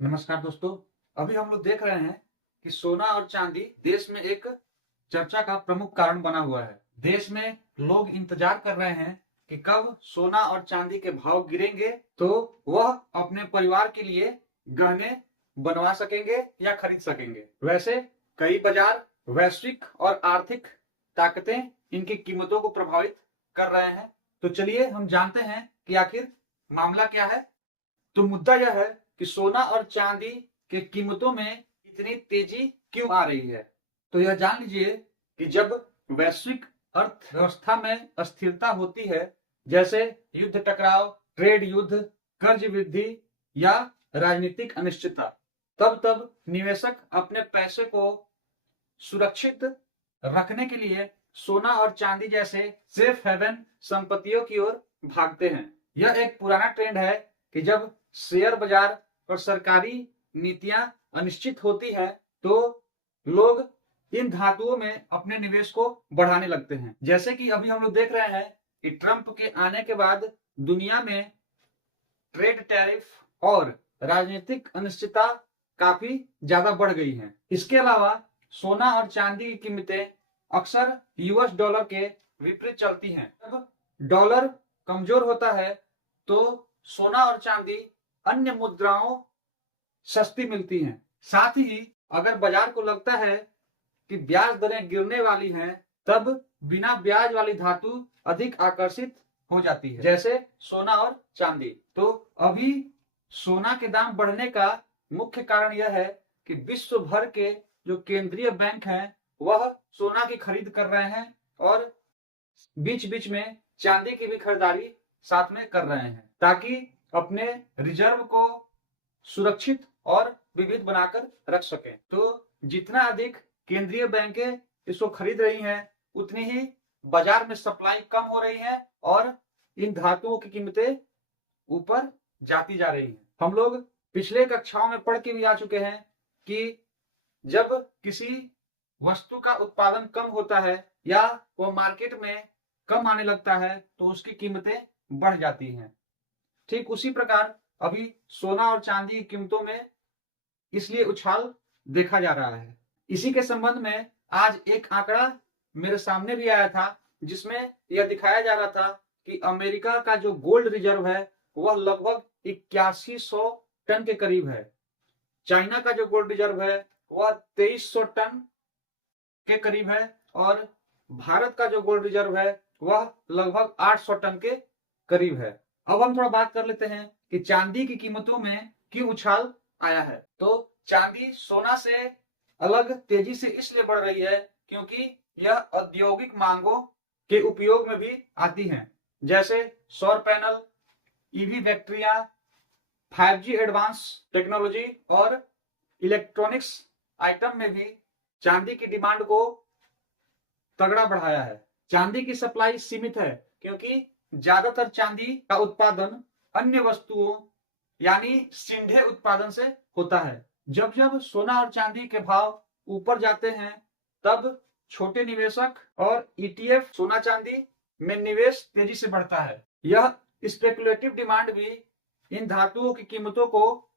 नमस्कार दोस्तों। अभी हम लोग देख रहे हैं कि सोना और चांदी देश में एक चर्चा का प्रमुख कारण बना हुआ है। देश में लोग इंतजार कर रहे हैं कि कब सोना और चांदी के भाव गिरेंगे तो वह अपने परिवार के लिए गहने बनवा सकेंगे या खरीद सकेंगे। वैसे कई बाजार, वैश्विक और आर्थिक ताकतें इनकी कीमतों को प्रभावित कर रहे हैं। तो चलिए हम जानते हैं कि आखिर मामला क्या है। तो मुद्दा यह है कि सोना और चांदी के कीमतों में इतनी तेजी क्यों आ रही है। तो यह जान लीजिए कि जब वैश्विक अर्थव्यवस्था में अस्थिरता होती है, जैसे युद्ध टकराव, ट्रेड युद्ध, कर्ज वृद्धि या राजनीतिक अनिश्चितता, तब तब निवेशक अपने पैसे को सुरक्षित रखने के लिए सोना और चांदी जैसे सेफ हेवन संपत्तियों की ओर भागते हैं। यह एक पुराना ट्रेंड है कि जब शेयर बाजार और सरकारी नीतियां अनिश्चित होती हैं तो लोग इन धातुओं में अपने निवेश को बढ़ाने लगते हैं। जैसे कि अभी हम लोग देख रहे हैं कि ट्रंप के आने के बाद दुनिया में ट्रेड टैरिफ और राजनीतिक अनिश्चितता काफी ज्यादा बढ़ गई है। इसके अलावा सोना और चांदी की कीमतें अक्सर यूएस डॉलर के विपरीत चलती हैं। जब डॉलर कमजोर होता है तो सोना और चांदी अन्य मुद्राओं सस्ती मिलती हैं। साथ ही अगर बाजार को लगता है कि ब्याज दरें गिरने वाली हैं, तब बिना ब्याज वाली धातु अधिक आकर्षित हो जाती है, जैसे सोना और चांदी। तो अभी सोना के दाम बढ़ने का मुख्य कारण यह है कि विश्व भर के जो केंद्रीय बैंक हैं वह सोना की खरीद कर रहे हैं और बीच बीच में चांदी की भी खरीदारी साथ में कर रहे हैं, ताकि अपने रिजर्व को सुरक्षित और विविध बनाकर रख सकें। तो जितना अधिक केंद्रीय बैंकें इसको खरीद रही हैं, उतनी ही बाजार में सप्लाई कम हो रही है और इन धातुओं की कीमतें ऊपर जाती जा रही हैं। हम लोग पिछले कक्षाओं में पढ़ के भी आ चुके हैं कि जब किसी वस्तु का उत्पादन कम होता है या वो मार्केट में कम आने लगता है तो उसकी कीमतें बढ़ जाती हैं। ठीक उसी प्रकार अभी सोना और चांदी की कीमतों में इसलिए उछाल देखा जा रहा है। इसी के संबंध में आज एक आंकड़ा मेरे सामने भी आया था, जिसमें यह दिखाया जा रहा था कि अमेरिका का जो गोल्ड रिजर्व है वह लगभग 8100 टन के करीब है। चाइना का जो गोल्ड रिजर्व है वह 2300 टन के करीब है और भारत का जो गोल्ड रिजर्व है वह लगभग 800 टन के करीब है। अब हम थोड़ा बात कर लेते हैं कि चांदी की कीमतों में क्यों उछाल आया है। तो चांदी सोना से अलग तेजी से इसलिए बढ़ रही है क्योंकि यह औद्योगिक मांगों के उपयोग में भी आती हैं, जैसे सौर पैनल, ईवी बैटरियां, 5G एडवांस टेक्नोलॉजी और इलेक्ट्रॉनिक्स आइटम में भी चांदी की डिमांड को तगड़ा बढ़ाया है। चांदी की सप्लाई सीमित है क्योंकि ज्यादातर चांदी का उत्पादन अन्य वस्तुओं यानी सीधे उत्पादन से होता है। जब जब सोना और चांदी के भाव ऊपर जाते हैं तब छोटे निवेशक और ईटीएफ सोना चांदी में निवेश तेजी से बढ़ता है। यह स्पेकुलेटिव डिमांड भी इन धातुओं की कीमतों को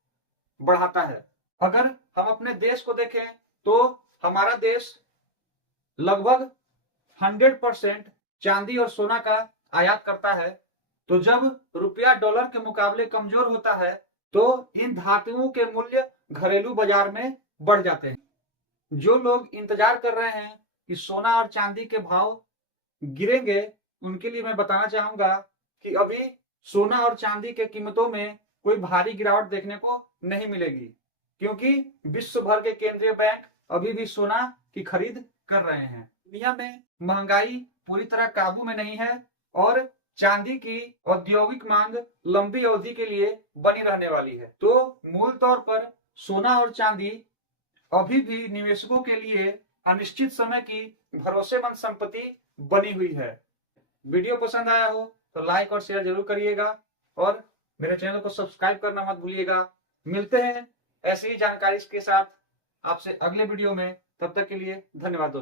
बढ़ाता है। अगर हम अपने देश को देखें तो हमारा देश लगभग 100% चांदी और सोना का आयात करता है। तो जब रुपया डॉलर के मुकाबले कमजोर होता है तो इन धातुओं के मूल्य घरेलू बाजार में बढ़ जाते हैं। जो लोग इंतजार कर रहे हैं कि सोना और चांदी के भाव गिरेंगे, उनके लिए मैं बताना चाहूंगा कि अभी सोना और चांदी के कीमतों में कोई भारी गिरावट देखने को नहीं मिलेगी, क्योंकि विश्व भर के केंद्रीय बैंक अभी भी सोना की खरीद कर रहे हैं। दुनिया में महंगाई पूरी तरह काबू में नहीं है और चांदी की औद्योगिक मांग लंबी अवधि के लिए बनी रहने वाली है। तो मूल तौर पर सोना और चांदी अभी भी निवेशकों के लिए अनिश्चित समय की भरोसेमंद संपत्ति बनी हुई है। वीडियो पसंद आया हो तो लाइक और शेयर जरूर करिएगा और मेरे चैनल को सब्सक्राइब करना मत भूलिएगा। मिलते हैं ऐसी ही जानकारी के साथ आपसे अगले वीडियो में। तब तक के लिए धन्यवाद दोस्तों।